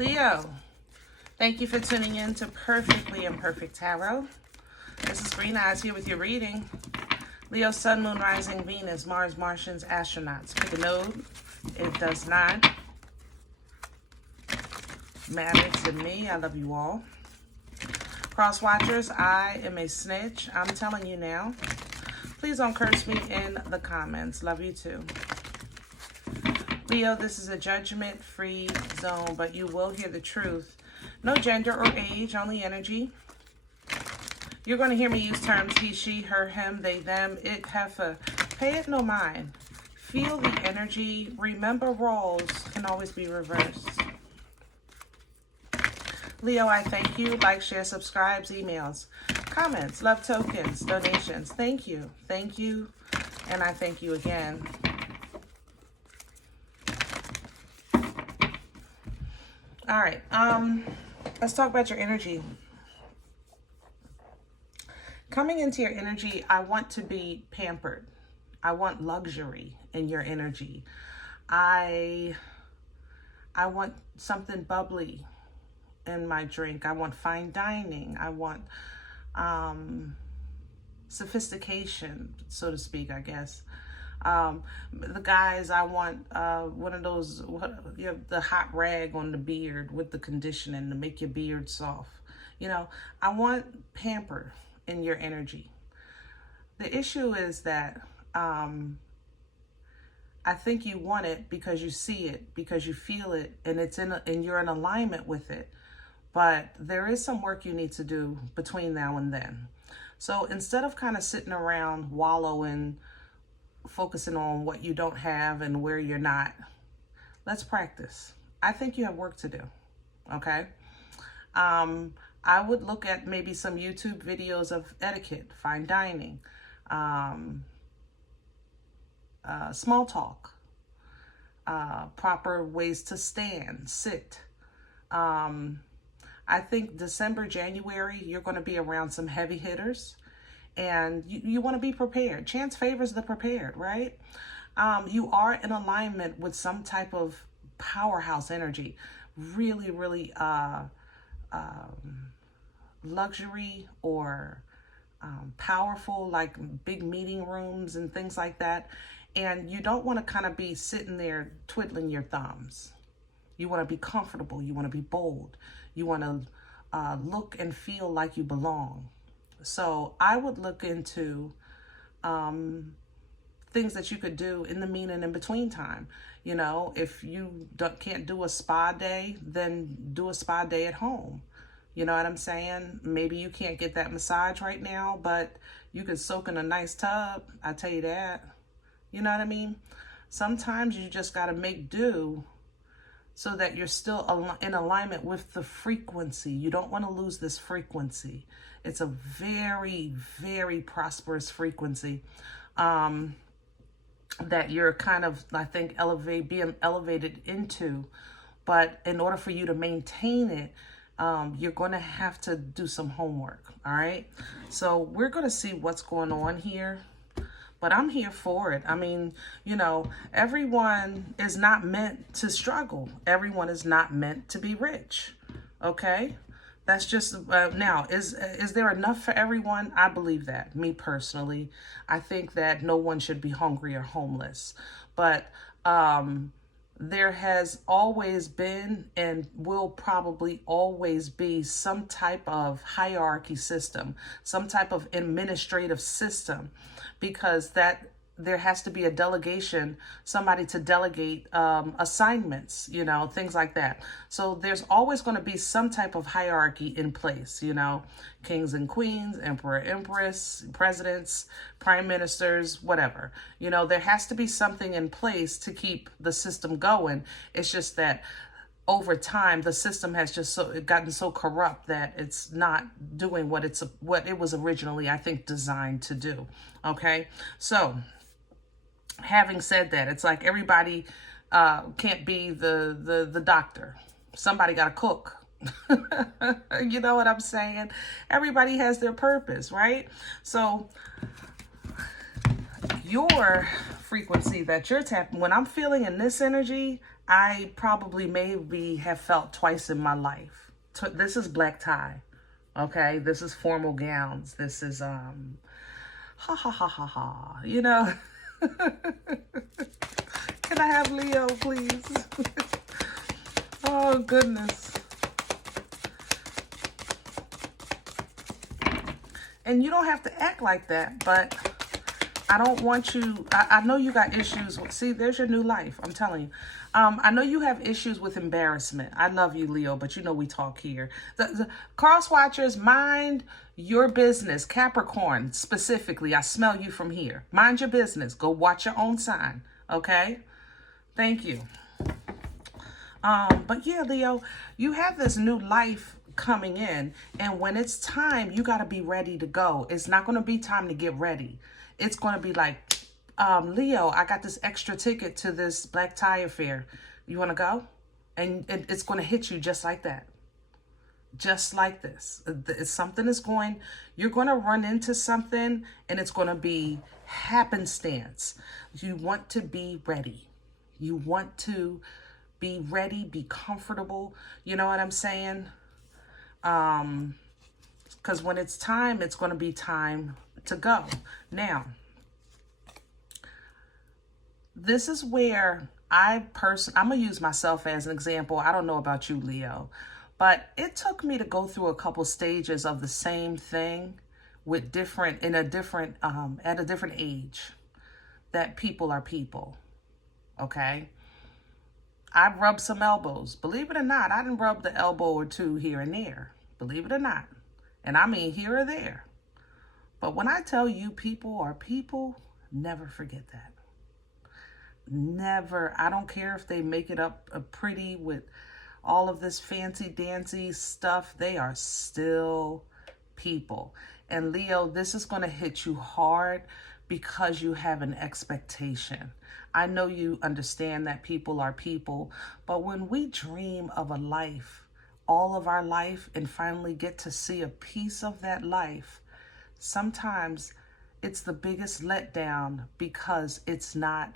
Leo, thank you for tuning in to Perfectly Imperfect Tarot. This is Green Eyes here with your reading. Leo, Sun, Moon, Rising, Venus, Mars, Martians, Astronauts. Pick a node. It does not matter to me. I love you all. Cross watchers, I am a snitch. I'm telling you now. Please don't curse me in the comments. Love you too. Leo, this is a judgment-free zone, but you will hear the truth. No gender or age, only energy. You're going to hear me use terms he, she, her, him, they, them, it, heifer. Pay it no mind. Feel the energy. Remember, roles can always be reversed. Leo, I thank you. Like, share, subscribes, emails, comments, love tokens, donations. Thank you. Thank you. And I thank you again. All right. Let's talk about your energy. Coming into your energy, I want to be pampered. I want luxury in your energy. I want something bubbly in my drink. I want fine dining. I want sophistication, so to speak, I guess. The guys, I want one of those, you have the hot rag on the beard with the conditioning to make your beard soft. You know, I want pamper in your energy. The issue is that I think you want it because you see it, because you feel it, and and you're in alignment with it. But there is some work you need to do between now and then. So instead of kind of sitting around wallowing, focusing on what you don't have and where you're not, let's practice. I think you have work to do, okay? I would look at maybe some YouTube videos of etiquette, fine dining, small talk, proper ways to stand, sit. I think December, January, you're going to be around some heavy hitters, and you want to be prepared. Chance favors the prepared, right? You are in alignment with some type of powerhouse energy, really, really luxury or powerful, like big meeting rooms and things like that. And you don't want to kind of be sitting there twiddling your thumbs. You want to be comfortable. You want to be bold. You want to look and feel like you belong. So I would look into things that you could do in the mean and in between time. You know, if you can't do a spa day, then do a spa day at home. You know what I'm saying? Maybe you can't get that massage right now, but you could soak in a nice tub. I tell you that. You know what I mean? Sometimes you just got to make do so that you're still in alignment with the frequency. You don't want to lose this frequency. It's a very, very prosperous frequency that you're kind of, I think, being elevated into. But in order for you to maintain it, you're going to have to do some homework, all right? So we're going to see what's going on here. But I'm here for it. I mean, you know, everyone is not meant to struggle. Everyone is not meant to be rich, okay? That's just, now, is there enough for everyone? I believe that, me personally. I think that no one should be hungry or homeless. But there has always been and will probably always be some type of hierarchy system, some type of administrative system, because there has to be a delegation, somebody to delegate assignments, you know, things like that. So there's always going to be some type of hierarchy in place, you know, kings and queens, emperor, empress, presidents, prime ministers, whatever. You know, there has to be something in place to keep the system going. It's just that over time, the system has just gotten so corrupt that it's not doing what it was originally, I think, designed to do. Okay, so having said that, it's like everybody can't be the doctor. Somebody got to cook. You know what I'm saying? Everybody has their purpose, right? So your frequency that you're tapping, when I'm feeling in this energy, I probably maybe have felt twice in my life. This is black tie. Okay, this is formal gowns. This is ha ha ha ha ha. You know. Can I have Leo, please? Oh goodness. And you don't have to act like that, but I don't want you, I know you got issues. See, there's your new life. I'm telling you. I know you have issues with embarrassment. I love you, Leo, but you know we talk here. The cross watchers, mind your business. Capricorn, specifically, I smell you from here. Mind your business. Go watch your own sign, okay? Thank you. But yeah, Leo, you have this new life coming in, and when it's time, you got to be ready to go. It's not going to be time to get ready. It's going to be like, Leo, I got this extra ticket to this black tie affair. You want to go? And it's going to hit you just like that. Just like this. It's something is going, you're going to run into something, and it's going to be happenstance. You want to be ready. You want to be ready, be comfortable. You know what I'm saying? Because when it's time, it's going to be time to go. Now, this is where I'm going to use myself as an example. I don't know about you, Leo, but it took me to go through a couple stages of the same thing with at a different age, that people are people. Okay. I rubbed some elbows. Believe it or not, I didn't rub the elbow or two here and there. Believe it or not. And I mean here or there. But when I tell you people are people, never forget that. Never. I don't care if they make it up pretty with all of this fancy dancy stuff. They are still people. And Leo, this is going to hit you hard because you have an expectation. I know you understand that people are people, but when we dream of a life, all of our life, and finally get to see a piece of that life, sometimes it's the biggest letdown because it's not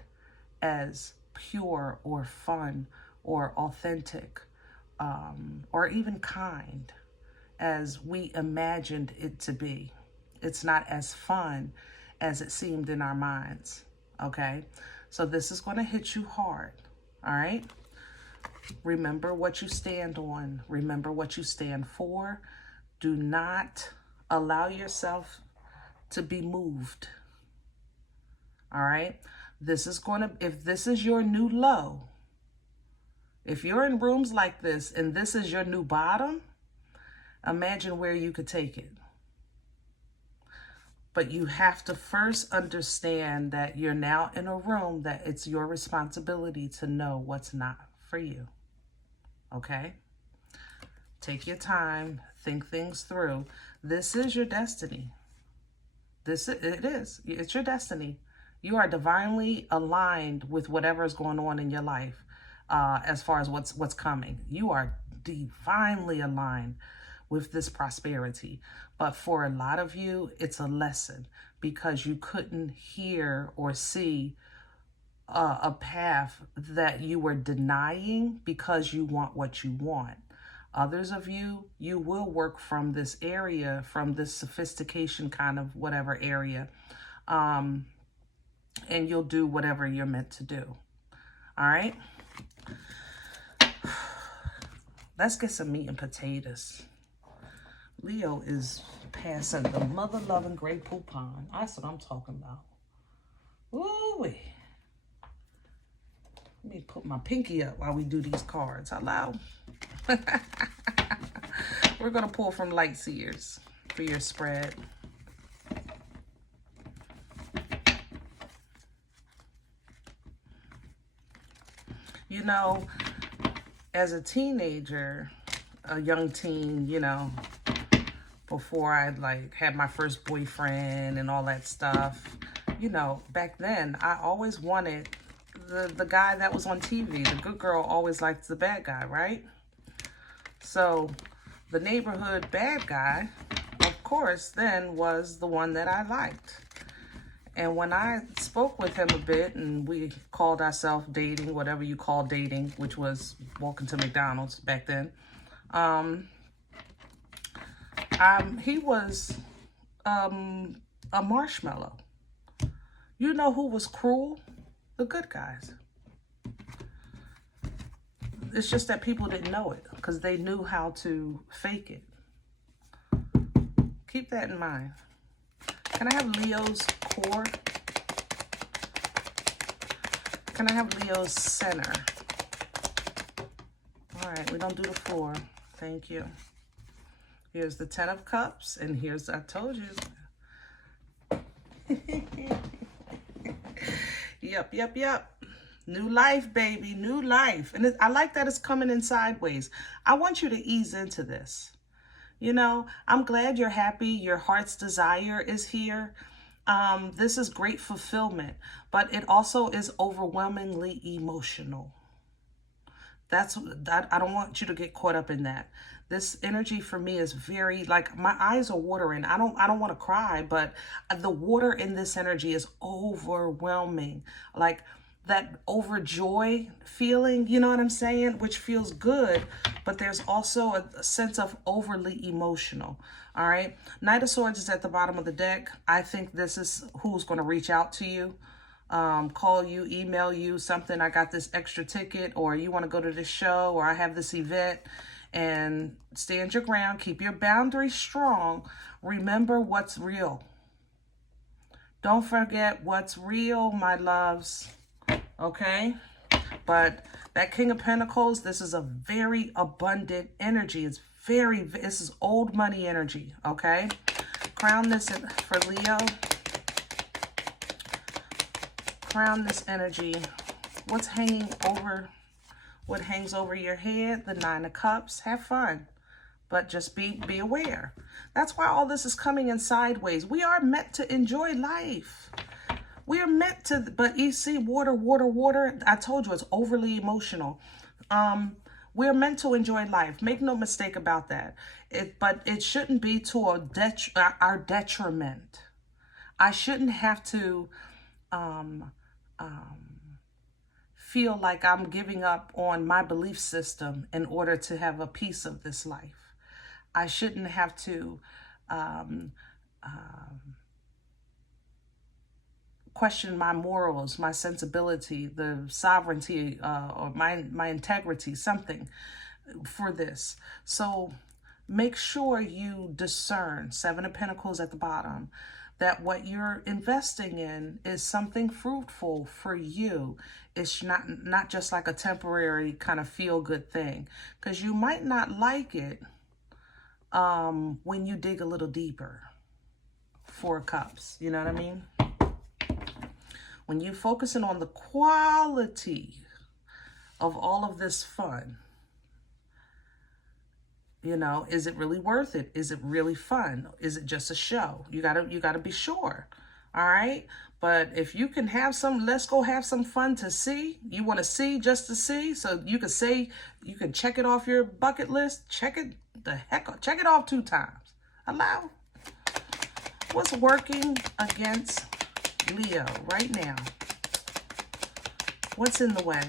as pure or fun or authentic or even kind as we imagined it to be. It's not as fun as it seemed in our minds, okay? So this is going to hit you hard, all right? Remember what you stand on. Remember what you stand for. Do not allow yourself to be moved, all right? This is going to, if this is your new low, if you're in rooms like this and this is your new bottom, imagine where you could take it. But you have to first understand that you're now in a room that it's your responsibility to know what's not for you. Okay? Take your time, think things through. This is your destiny. It is. It's your destiny. You are divinely aligned with whatever is going on in your life as far as what's coming. You are divinely aligned with this prosperity. But for a lot of you, it's a lesson because you couldn't hear or see a path that you were denying because you want what you want. Others of you, you will work from this area, from this sophistication kind of whatever area, and you'll do whatever you're meant to do. All right? Let's get some meat and potatoes. Leo is passing the mother-loving Grey Poupon. That's what I'm talking about. Ooh-wee. Let me put my pinky up while we do these cards. Hello? We're going to pull from Light Seers for your spread. You know, as a teenager, a young teen, you know, before I had my first boyfriend and all that stuff, you know, back then I always wanted the guy that was on TV. The good girl always likes the bad guy, right? So the neighborhood bad guy, of course, then was the one that I liked. And when I spoke with him a bit and we called ourselves dating, whatever you call dating, which was walking to McDonald's back then, he was a marshmallow. You know who was cruel? The good guys. It's just that people didn't know it because they knew how to fake it. Keep that in mind. Can I have Leo's core? Can I have Leo's center? All right, we don't do the 4. Thank you. Here's the 10 of Cups, and here's, I told you. Yep. New life, baby, new life. And I like that it's coming in sideways. I want you to ease into this. You know, I'm glad you're happy. Your heart's desire is here. This is great fulfillment, but it also is overwhelmingly emotional. I don't want you to get caught up in that. This energy for me is very, like, my eyes are watering. I don't want to cry, but the water in this energy is overwhelming. Like that overjoyed feeling, you know what I'm saying? Which feels good, but there's also a sense of overly emotional. All right. Knight of Swords is at the bottom of the deck. I think this is who's going to reach out to you. Call you, email you something. I got this extra ticket, or you want to go to this show, or I have this event. And stand your ground. Keep your boundaries strong. Remember what's real. Don't forget what's real, my loves. Okay? But that King of Pentacles, this is a very abundant energy. This is old money energy. Okay? Crown this for Leo. Crown this energy. What's hanging over? What hangs over your head? The 9 of Cups. Have fun, but just be aware. That's why all this is coming in sideways. We are meant to enjoy life. We are meant to, but you see, water. I told you it's overly emotional. We're meant to enjoy life. Make no mistake about that. But it shouldn't be to our detriment. I shouldn't have to feel like I'm giving up on my belief system in order to have a piece of this life. I shouldn't have to question my morals, my sensibility, the sovereignty, or my integrity, something for this. So make sure you discern, 7 of Pentacles at the bottom, that what you're investing in is something fruitful for you. It's not just like a temporary kind of feel-good thing, because you might not like it when you dig a little deeper. 4 of Cups, you know what I mean? When you're focusing on the quality of all of this fun, you know, is it really worth it? Is it really fun? Is it just a show? You gotta be sure. All right. But if you can have let's go have some fun to see. You want to see just to see, so you can say, you can check it off your bucket list. Check it off 2 times. Allow. What's working against Leo right now? What's in the way?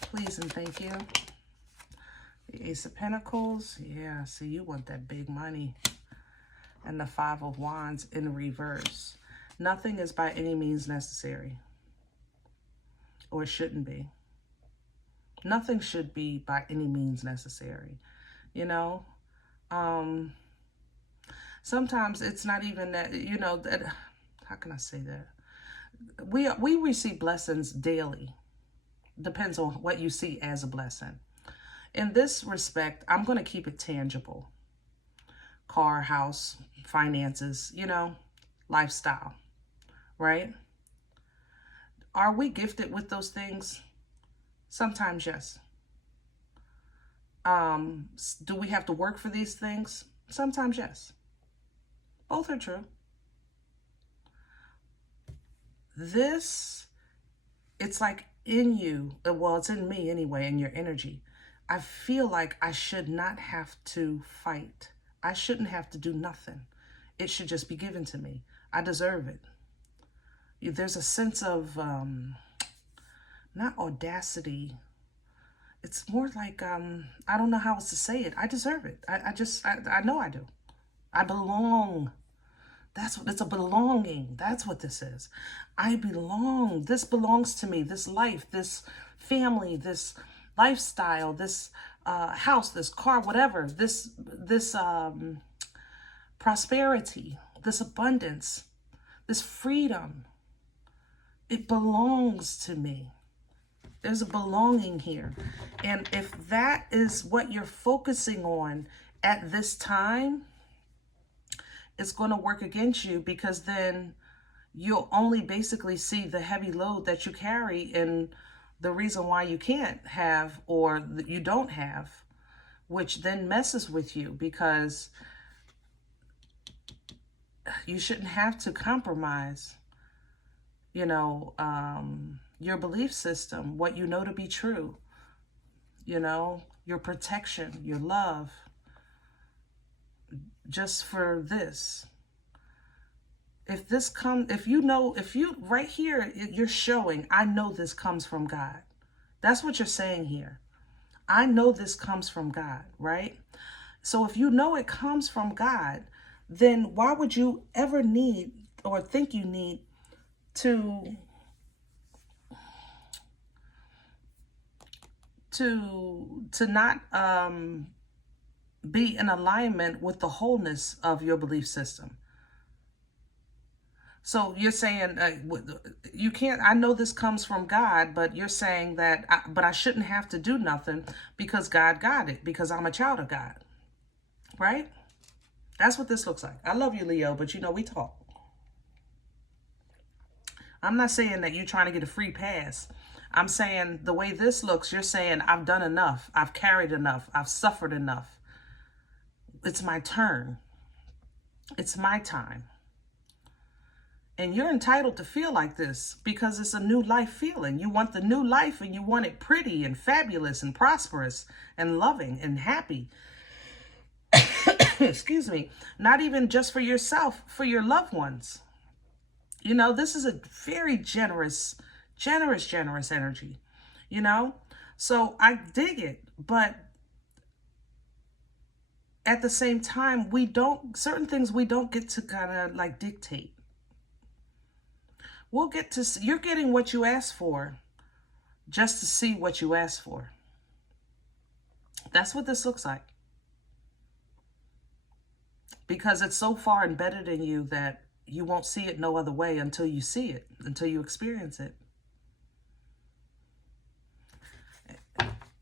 Please and thank you. The Ace of Pentacles. Yeah, see, you want that big money. And the 5 of Wands in reverse. Nothing is by any means necessary. Or it shouldn't be. Nothing should be by any means necessary. You know? Sometimes it's not even that, you know, that, how can I say that? We receive blessings daily. Depends on what you see as a blessing. In this respect, I'm going to keep it tangible. Car, house, finances, you know, lifestyle, right? Are we gifted with those things? Sometimes, yes. Do we have to work for these things? Sometimes, yes. Both are true. It's like in you, well, it's in me anyway, in your energy. I feel like I should not have to fight. I shouldn't have to do nothing. It should just be given to me. I deserve it. There's a sense of, not audacity. It's more like, I don't know how else to say it. I deserve it. I know I do. I belong. That's what, it's a belonging. That's what this is. I belong. This belongs to me. This life, this family, this lifestyle, this house, this car, whatever, this prosperity, this abundance, this freedom. It belongs to me. There's a belonging here. And if that is what you're focusing on at this time, it's going to work against you, because then you'll only basically see the heavy load that you carry and the reason why you can't have, or that you don't have, which then messes with you, because you shouldn't have to compromise, you know, your belief system, what you know to be true, you know, your protection, your love, just for this. If you right here, you're showing, I know this comes from God. That's what you're saying here. I know this comes from God, right? So if you know it comes from God, then why would you ever need or think you need to not be in alignment with the wholeness of your belief system? So you're saying, you can't, I know this comes from God, but you're saying that, but I shouldn't have to do nothing because God got it, because I'm a child of God, right? That's what this looks like. I love you, Leo, but you know, we talk. I'm not saying that you're trying to get a free pass. I'm saying the way this looks, you're saying, I've done enough. I've carried enough. I've suffered enough. It's my turn. It's my time. And you're entitled to feel like this because it's a new life feeling. You want the new life, and you want it pretty and fabulous and prosperous and loving and happy. Excuse me. Not even just for yourself, for your loved ones. You know, this is a very generous energy, you know? So I dig it, but at the same time, certain things we don't get to kind of like dictate. We'll get to see, you're getting what you asked for just to see what you asked for. That's what this looks like. Because it's so far embedded in you that you won't see it no other way until you see it, until you experience it.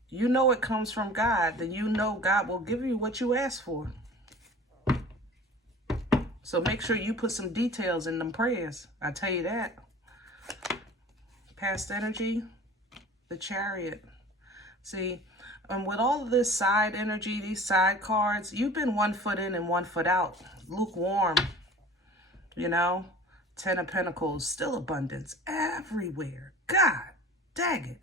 You know it comes from God, then you know God will give you what you ask for. So make sure you put some details in them prayers. I tell you that. Past energy, the Chariot. See, with all of this side energy, these side cards, you've been 1 foot in and 1 foot out. Lukewarm, you know. 10 of Pentacles, still abundance everywhere. God, dang it.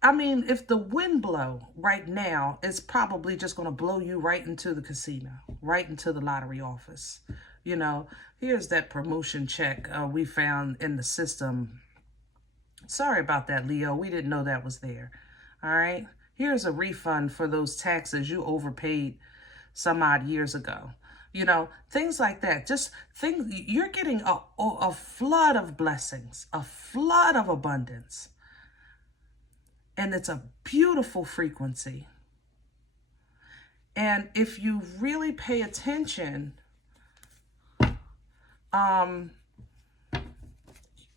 I mean, if the wind blow right now, it's probably just going to blow you right into the casino, right into the lottery office. You know, here's that promotion check we found in the system. Sorry about that, Leo. We didn't know that was there. All right. Here's a refund for those taxes you overpaid some odd years ago. You know, things like that. Just things, you're getting a flood of blessings, a flood of abundance. And it's a beautiful frequency. And if you really pay attention,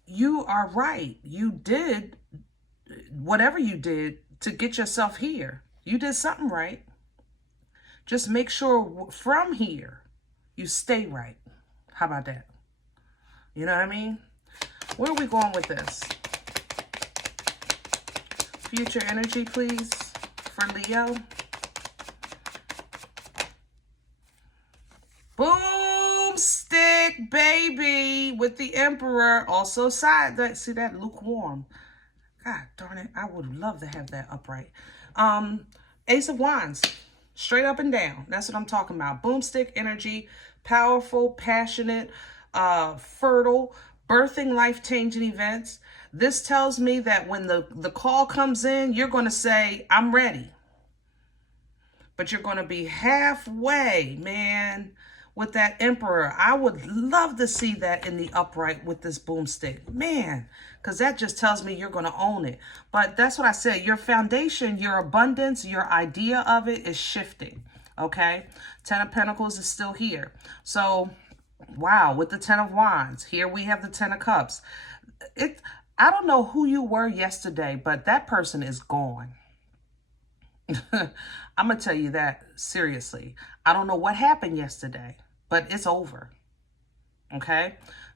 you are right. You did whatever you did to get yourself here. You did something right. Just make sure from here you stay right. How about that? You know what I mean? Where are we going with this? Future energy, please, for Leo. Boomstick, baby, with the Emperor. Also side, see that? Lukewarm. God darn it, I would love to have that upright. Ace of Wands. Straight up and down. That's what I'm talking about. Boomstick energy, powerful, passionate, fertile, birthing life-changing events. This tells me that when the call comes in, you're going to say, I'm ready. But you're going to be halfway, man, with that Emperor. I would love to see that in the upright with this boomstick, man, because that just tells me you're going to own it. But that's what I said. Your foundation, your abundance, your idea of it is shifting, okay? Ten of Pentacles is still here. So, wow, with the Ten of Wands, here we have the Ten of Cups. I don't know who you were yesterday, but that person is gone. I'm going to tell you that seriously. I don't know what happened yesterday, but it's over. Okay?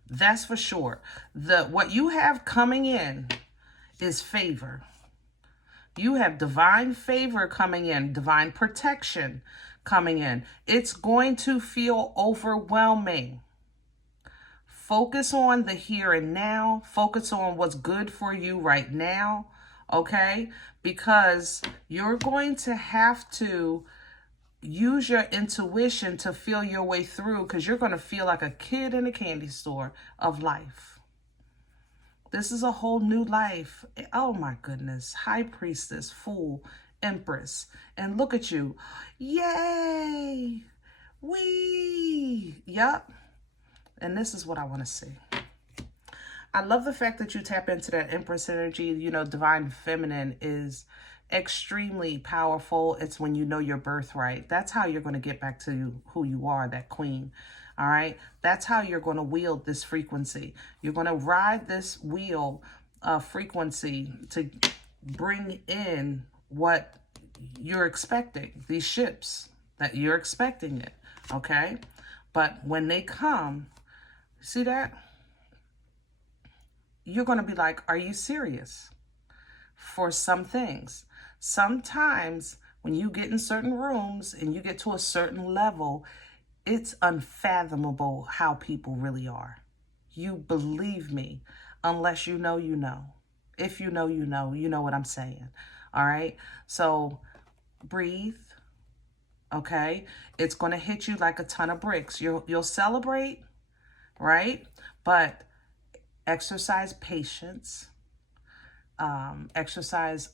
That's for sure. What you have coming in is favor. You have divine favor coming in, divine protection coming in. It's going to feel overwhelming. Focus on the here and now. Focus on what's good for you right now. Okay? Because you're going to have to use your intuition to feel your way through, because you're going to feel like a kid in a candy store of life. This is a whole new life. Oh my goodness. High Priestess, Fool, Empress. And look at you. Yay! Wee! Yup. And this is what I want to see. I love the fact that you tap into that Empress energy. You know, divine feminine is extremely powerful. It's when you know your birthright. That's how you're going to get back to who you are, that queen. All right. That's how you're going to wield this frequency. You're going to ride this wheel of frequency to bring in what you're expecting, these ships that you're expecting it. Okay. But when they come, see that? You're going to be like, are you serious? For some things. Sometimes when you get in certain rooms and you get to a certain level, it's unfathomable how people really are. You believe me, unless you know, you know. If you know, you know what I'm saying. All right. So breathe. Okay. It's going to hit you like a ton of bricks. You'll celebrate, right? But exercise patience, exercise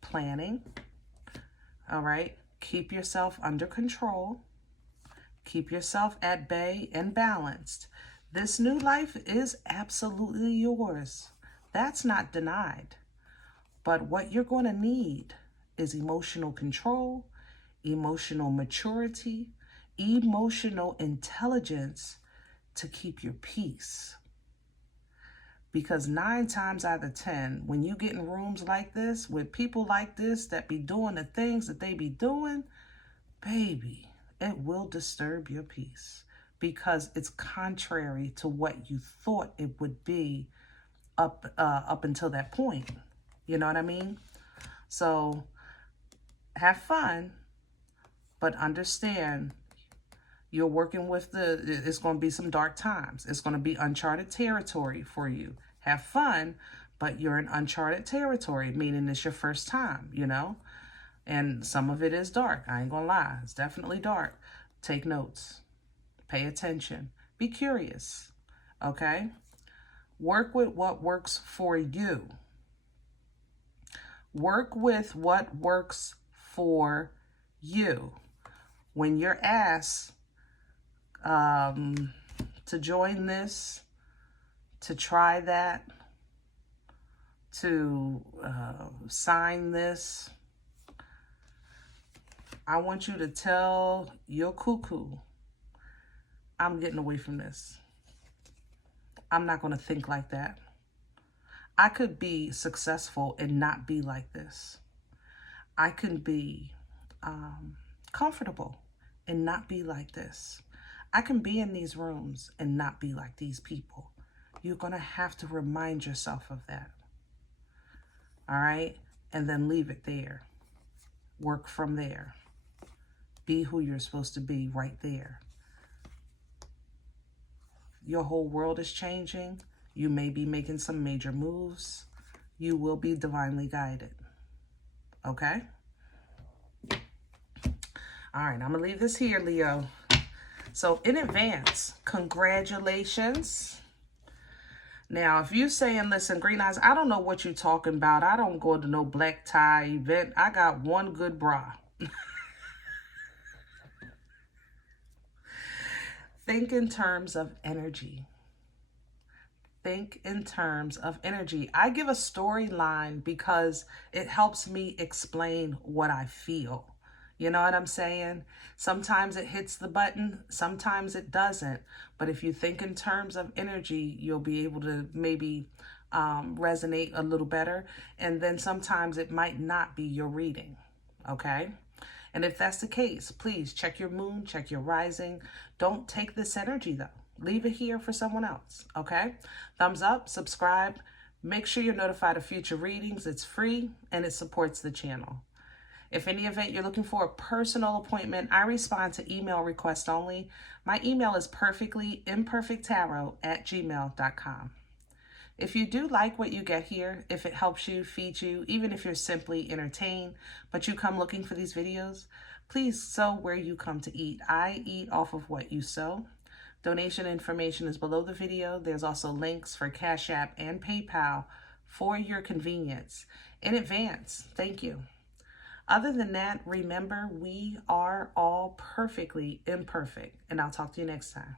planning, all right? Keep yourself under control. Keep yourself at bay and balanced. This new life is absolutely yours. That's not denied. But what you're going to need is emotional control, emotional maturity, emotional intelligence to keep your peace. Because 9 times out of 10, when you get in rooms like this, with people like this that be doing the things that they be doing, baby, it will disturb your peace. Because it's contrary to what you thought it would be up until that point. You know what I mean? So have fun, but understand you're working with it's going to be some dark times. It's going to be uncharted territory for you. Have fun, but you're in uncharted territory, meaning it's your first time, you know? And some of it is dark. I ain't going to lie. It's definitely dark. Take notes. Pay attention. Be curious, okay? Work with what works for you. Work with what works for you. When you're asked to join this, to try that, to sign this, I want you to tell your cuckoo, I'm getting away from this. I'm not going to think like that. I could be successful and not be like this. I can be comfortable and not be like this. I can be in these rooms and not be like these people. You're going to have to remind yourself of that. All right? And then leave it there. Work from there. Be who you're supposed to be right there. Your whole world is changing. You may be making some major moves. You will be divinely guided. Okay? All right, I'm going to leave this here, Leo. So in advance, congratulations. Now, if you're saying, listen, Green Eyes, I don't know what you're talking about. I don't go to no black tie event. I got one good bra. Think in terms of energy. Think in terms of energy. I give a storyline because it helps me explain what I feel. You know what I'm saying? Sometimes it hits the button, sometimes it doesn't. But if you think in terms of energy, you'll be able to maybe resonate a little better. And then sometimes it might not be your reading, okay? And if that's the case, please check your moon, check your rising. Don't take this energy though. Leave it here for someone else, okay? Thumbs up, subscribe. Make sure you're notified of future readings. It's free and it supports the channel. If any event you're looking for a personal appointment, I respond to email requests only. My email is perfectlyimperfecttarot@gmail.com. If you do like what you get here, if it helps you, feeds you, even if you're simply entertained, but you come looking for these videos, please sow where you come to eat. I eat off of what you sow. Donation information is below the video. There's also links for CashApp and PayPal for your convenience. In advance, thank you. Other than that, remember, we are all perfectly imperfect, and I'll talk to you next time.